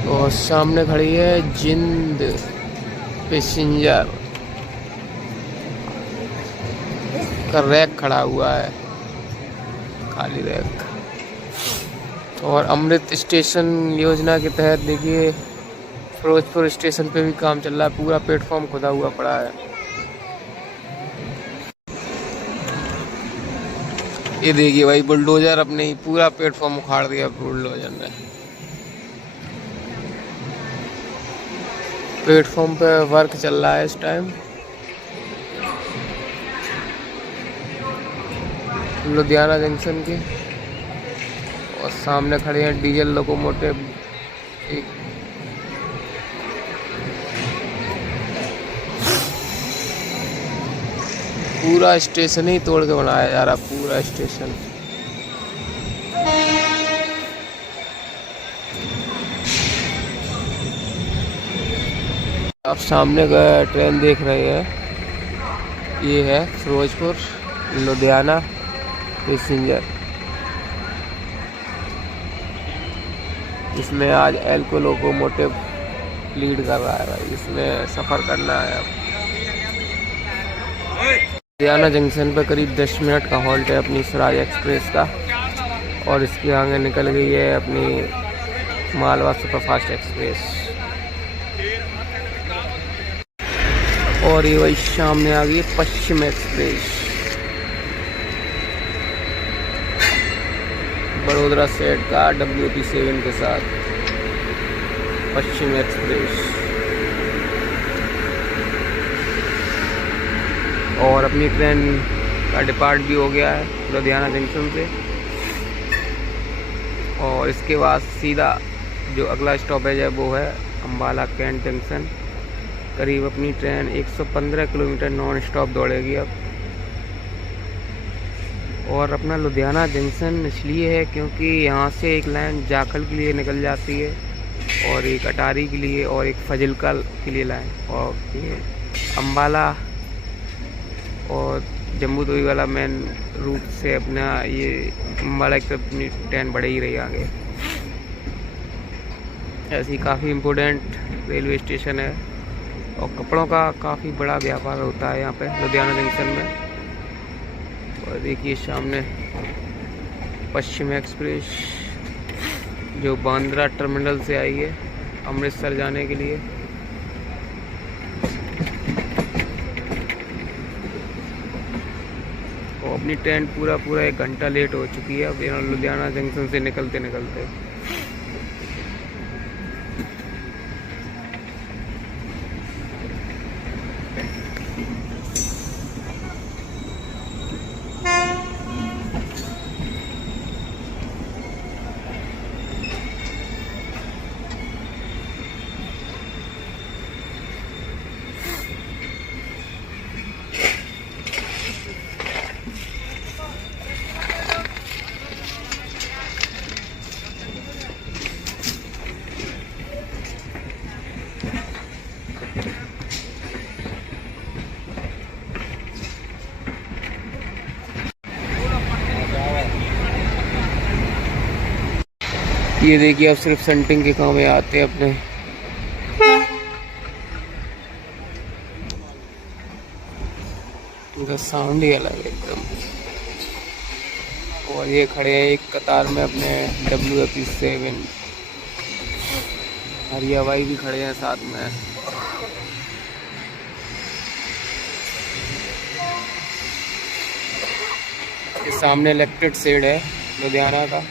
और सामने खड़ी है जिंद पैसेंजर का रैक खड़ा हुआ है, खाली रैक। और अमृत स्टेशन योजना के तहत देखिए फिरोजपुर स्टेशन पे भी काम चल रहा है, पूरा प्लेटफॉर्म खुदा हुआ पड़ा है। ये देखिए भाई बुलडोजर अपने ही पूरा प्लेटफॉर्म उखाड़ दिया बुलडोजर ने। प्लेटफॉर्म पे वर्क चल रहा है इस टाइम। लुधियाना जंक्शन के और सामने खड़े हैं डीजल लोकोमोटिव। एक पूरा स्टेशन ही तोड़ के बनाया जा रहा, पूरा स्टेशन। आप सामने का ट्रेन देख रहे हैं, ये है फिरोजपुर लुधियाना पैसेंजर। इसमें आज एल्को लोकोमोटिव लीड कर रहा है भाई, इसमें सफ़र करना है अब। लुधियाना जंक्शन पर करीब 10 मिनट का हॉल्ट है अपनी स्वराज एक्सप्रेस का, और इसके आगे निकल गई है अपनी मालवा सुपरफास्ट एक्सप्रेस। और ये वही सामने आ गई पश्चिम एक्सप्रेस, बड़ोदरा सेट का WP7 के साथ पश्चिम एक्सप्रेस। और अपनी ट्रेन का डिपार्ट भी हो गया है लुधियाना जंक्शन से, और इसके बाद सीधा जो अगला स्टॉपेज है वो है अम्बाला कैंट जंक्शन। करीब अपनी ट्रेन 115 किलोमीटर नॉन स्टॉप दौड़ेगी अब। और अपना लुधियाना जंक्शन इसलिए है क्योंकि यहाँ से एक लाइन जाखल के लिए निकल जाती है, और एक अटारी के लिए और एक फजिलका के लिए लाए। और ये अम्बाला और जम्मू तवी वाला मेन रूट से अपना ये अम्बाला की तरफ अपनी ट्रेन बढ़ ही रही आगे। ऐसी काफ़ी इम्पोर्टेंट रेलवे स्टेशन है और कपड़ों का काफ़ी बड़ा व्यापार होता है यहाँ पे लुधियाना जंक्शन में। और देखिए सामने पश्चिम एक्सप्रेस जो बांद्रा टर्मिनल से आई है अमृतसर जाने के लिए। और अपनी ट्रेन पूरा 1 घंटा लेट हो चुकी है अब यहाँ लुधियाना जंक्शन से निकलते निकलते। ये देखिए अब सिर्फ सेंटिंग के काम में आते हैं अपने। इनका साउंड ही अलग है एकदम। और ये खड़े हैं एक कतार में अपने WFE7 हरियावाई भी खड़े हैं साथ में। ये सामने इलेक्ट्रिक शेड है लुधियाना का।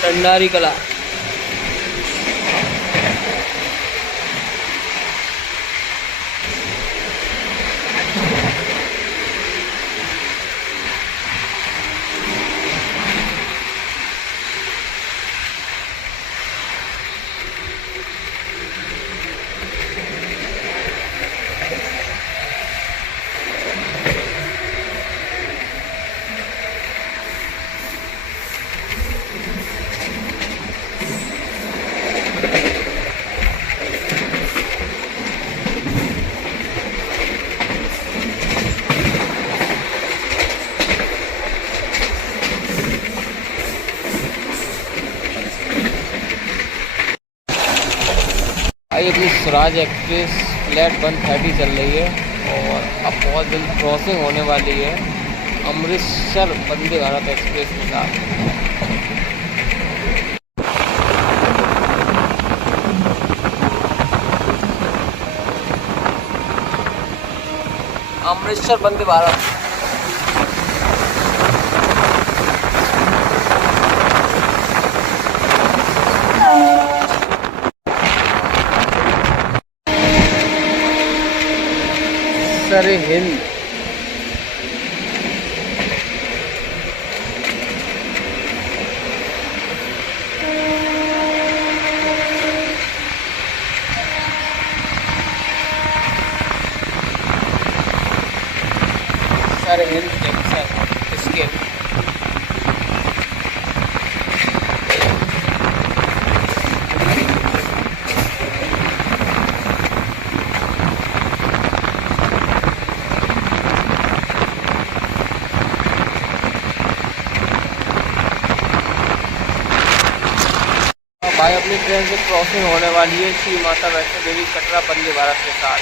भंडारी कला भाई अपनी स्वराज एक्सप्रेस फ्लैट 130 चल रही है और अब बहुत जल्द क्रॉसिंग होने वाली है अमृतसर वंदे भारत एक्सप्रेस के साथ। अमृतसर वंदे भारत सरहिंद। सरहिंद जंक्शन इसके भाई अपनी ट्रेन से क्रॉसिंग होने वाली है श्री माता वैष्णो देवी कटरा वंदे भारत के साथ।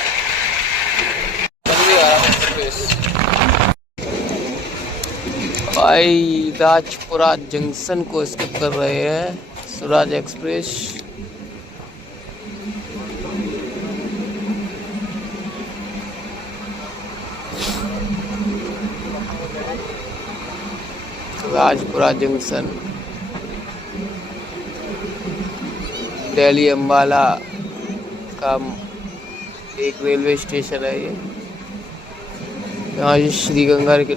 वंदे भारत एक्सप्रेस भाई राजपुरा जंक्शन को स्किप कर रहे हैं स्वराज एक्सप्रेस। राजपुरा जंक्शन, दिल्ली अम्बाला का एक रेलवे स्टेशन है ये। यहाँ श्री गंगा के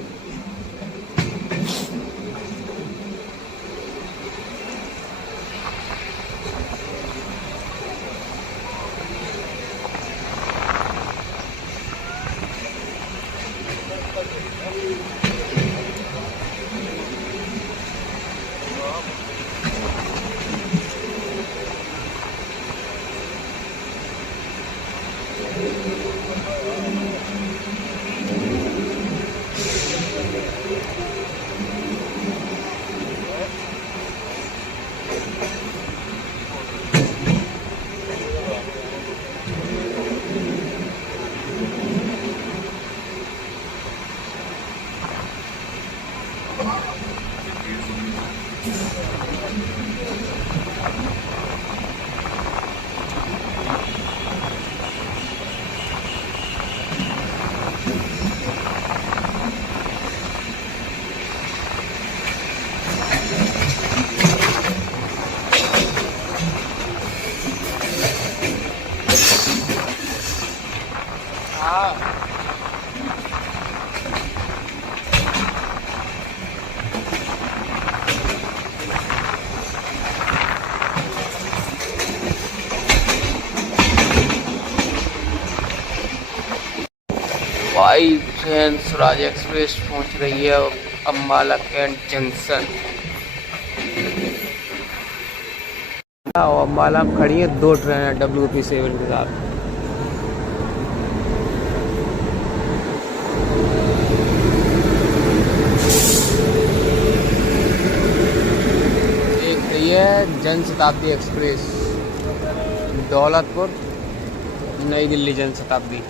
भाई ट्रेन स्वराज एक्सप्रेस पहुंच रही है अम्बाला कैंट जंक्शन। और अम्बाला में खड़ी है 2 ट्रेन WP7 के साथ। एक खड़ी है जन शताब्दी एक्सप्रेस, दौलतपुर नई दिल्ली जन शताब्दी।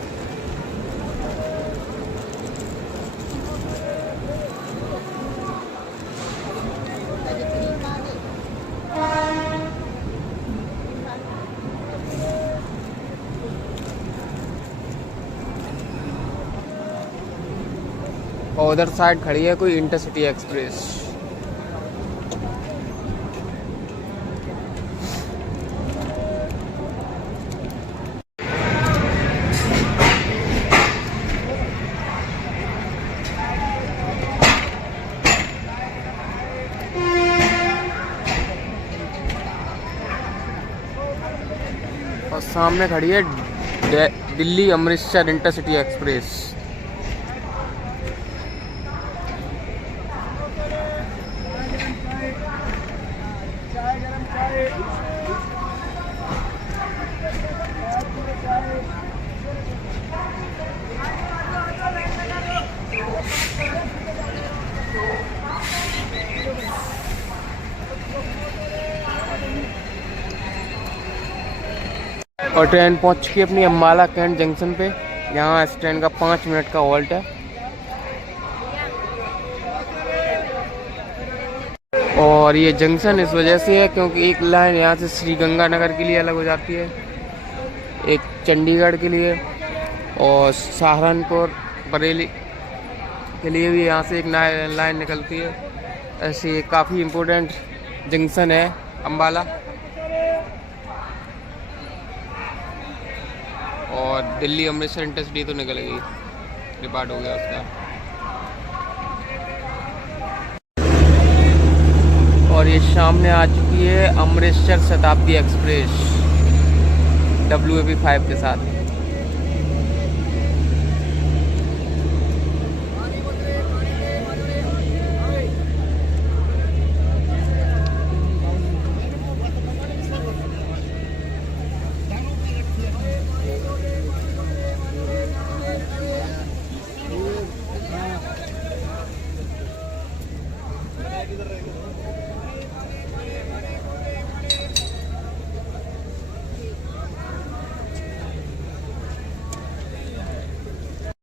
और उधर साइड खड़ी है कोई इंटरसिटी एक्सप्रेस। और सामने खड़ी है दिल्ली अमृतसर इंटरसिटी एक्सप्रेस। और ट्रेन पहुंच चुकी है अपनी अम्बाला कैंट जंक्शन पे। यहाँ इस ट्रेन का 5 मिनट का हॉल्ट है। और ये जंक्शन इस वजह से है क्योंकि एक लाइन यहाँ से श्री गंगानगर के लिए अलग हो जाती है, एक चंडीगढ़ के लिए, और सहारनपुर बरेली के लिए भी यहाँ से एक लाइन निकलती है। ऐसे काफ़ी इम्पोर्टेंट जंक्शन है अम्बाला। और दिल्ली अमृतसर इंटरसिटी तो निकल गई, डिपार्ट हो गया उसका। और ये सामने आ चुकी है अमृतसर शताब्दी एक्सप्रेस WP5 के साथ।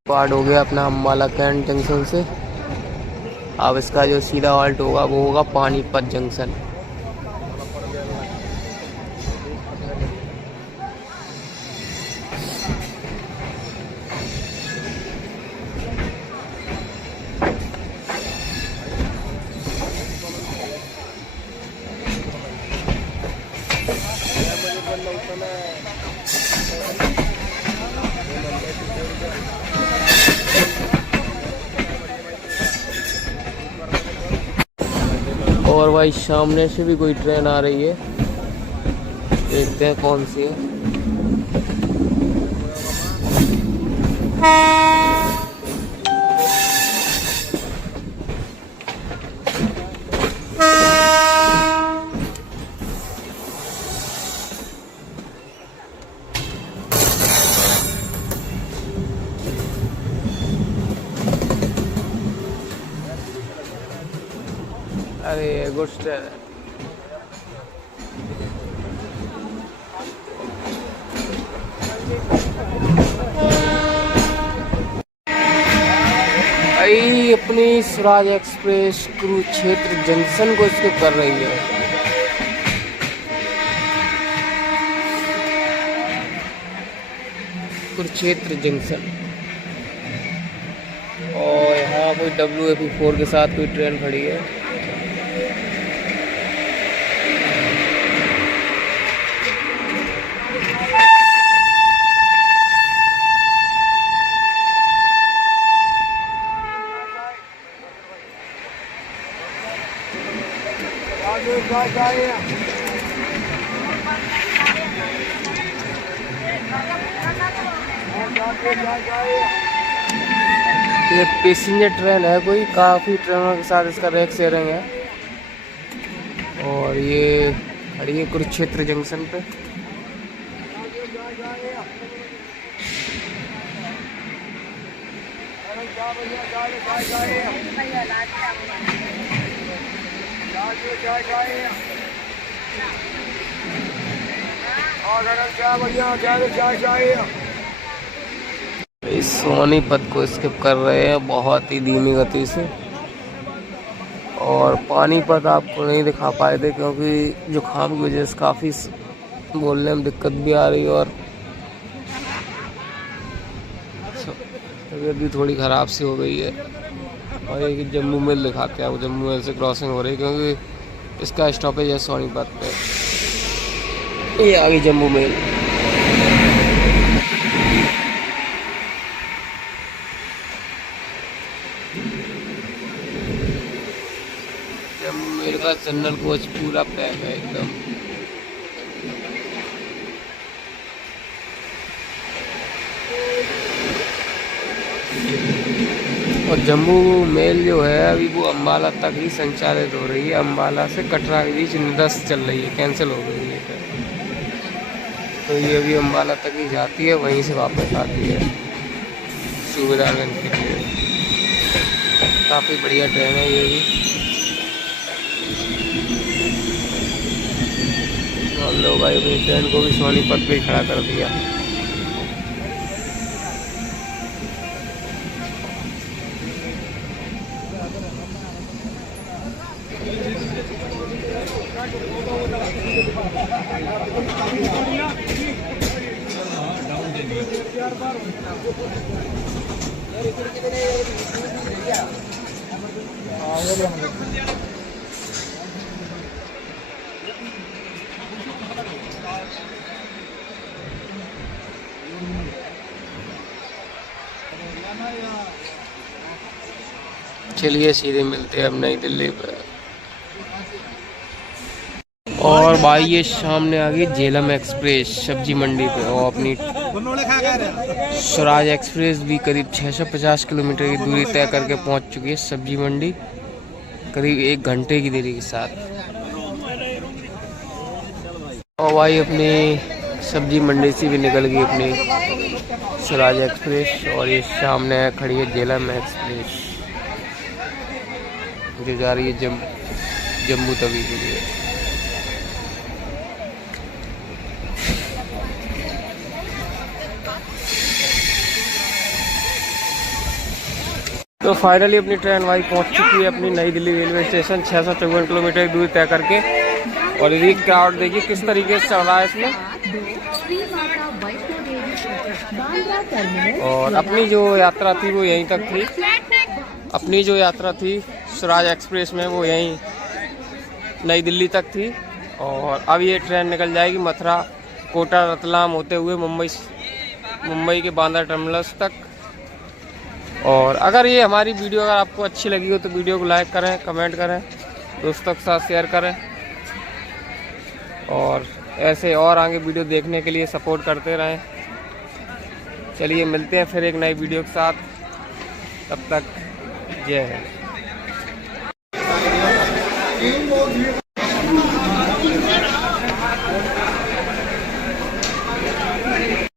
पार्ट हो गया अपना अम्बाला कैंट जंक्शन से। अब इसका जो सीधा हॉल्ट होगा वो होगा पानीपत जंक्शन। और भाई सामने से भी कोई ट्रेन आ रही है, देखते हैं कौन सी है। अरे गुड्स ट्रेन है। भाई अपनी स्वराज एक्सप्रेस कुरुक्षेत्र जंक्शन को स्किप कर रही है। कुरुक्षेत्र जंक्शन, और यहाँ कोई WFE4 के साथ कोई ट्रेन खड़ी है। ये पैसेंजर ट्रेन है कोई, काफ़ी ट्रेनों के साथ इसका रैक शेयरिंग है। और ये खड़ी है कुरुक्षेत्र जंक्शन पे। इस सोनीपत को स्किप कर रहे हैं बहुत ही धीमी गति से। और पानीपत आपको नहीं दिखा पाए थे क्योंकि जुकाम की वजह से काफ़ी बोलने में दिक्कत भी आ रही है और तबीयत भी थोड़ी ख़राब सी हो गई है। और ये जम्मू मेल दिखाते हैं, वो जम्मू मेल से क्रॉसिंग हो रही है क्योंकि इसका स्टॉपेज है सोनीपत पे। ये आ गई जम्मू मेल। जम्मू मेल का जनरल कोच पूरा पैक है एकदम। और जम्मू मेल जो है अभी वो अम्बाला तक ही संचालित हो रही है। अम्बाला से कटरा के बीच निरस्त चल रही है, कैंसिल हो गई है। तो ये अभी अम्बाला तक ही जाती है, वहीं से वापस आती है सूबेदारगंज के लिए। काफ़ी बढ़िया ट्रेन है ये भी। हम लोग भाई अपनी ट्रेन को भी सोनीपत पे ही खड़ा कर दिया। चलिए सीधे मिलते हैं अब नई दिल्ली पे। और भाई ये सामने आ गई झेलम एक्सप्रेस सब्जी मंडी पे। और अपनी स्वराज एक्सप्रेस भी करीब 650 किलोमीटर की दूरी तय करके पहुंच चुकी है सब्जी मंडी, करीब 1 घंटे की देरी के साथ। और भाई अपनी सब्जी मंडी से भी निकल गई अपनी स्वराज एक्सप्रेस। और ये सामने खड़ी है झेलम एक्सप्रेस जो जा रही है जम्मू तवी के लिए। तो फाइनली अपनी ट्रेन भाई पहुंच चुकी है अपनी नई दिल्ली रेलवे स्टेशन 654 किलोमीटर की दूरी तय करके। और ये क्राउड देखिए किस तरीके से चल रहा है इसमें। और अपनी जो यात्रा थी वो यहीं तक थी। अपनी जो यात्रा थी स्वराज एक्सप्रेस में वो यहीं नई दिल्ली तक थी। और अब ये ट्रेन निकल जाएगी मथुरा कोटा रतलाम होते हुए मुंबई के बांद्रा टर्मिनल्स तक। और अगर ये हमारी वीडियो अगर आपको अच्छी लगी हो तो वीडियो को लाइक करें, कमेंट करें, दोस्तों के साथ शेयर करें और ऐसे और आगे वीडियो देखने के लिए सपोर्ट करते रहें। चलिए मिलते हैं फिर एक नई वीडियो के साथ, तब तक जय हिंद।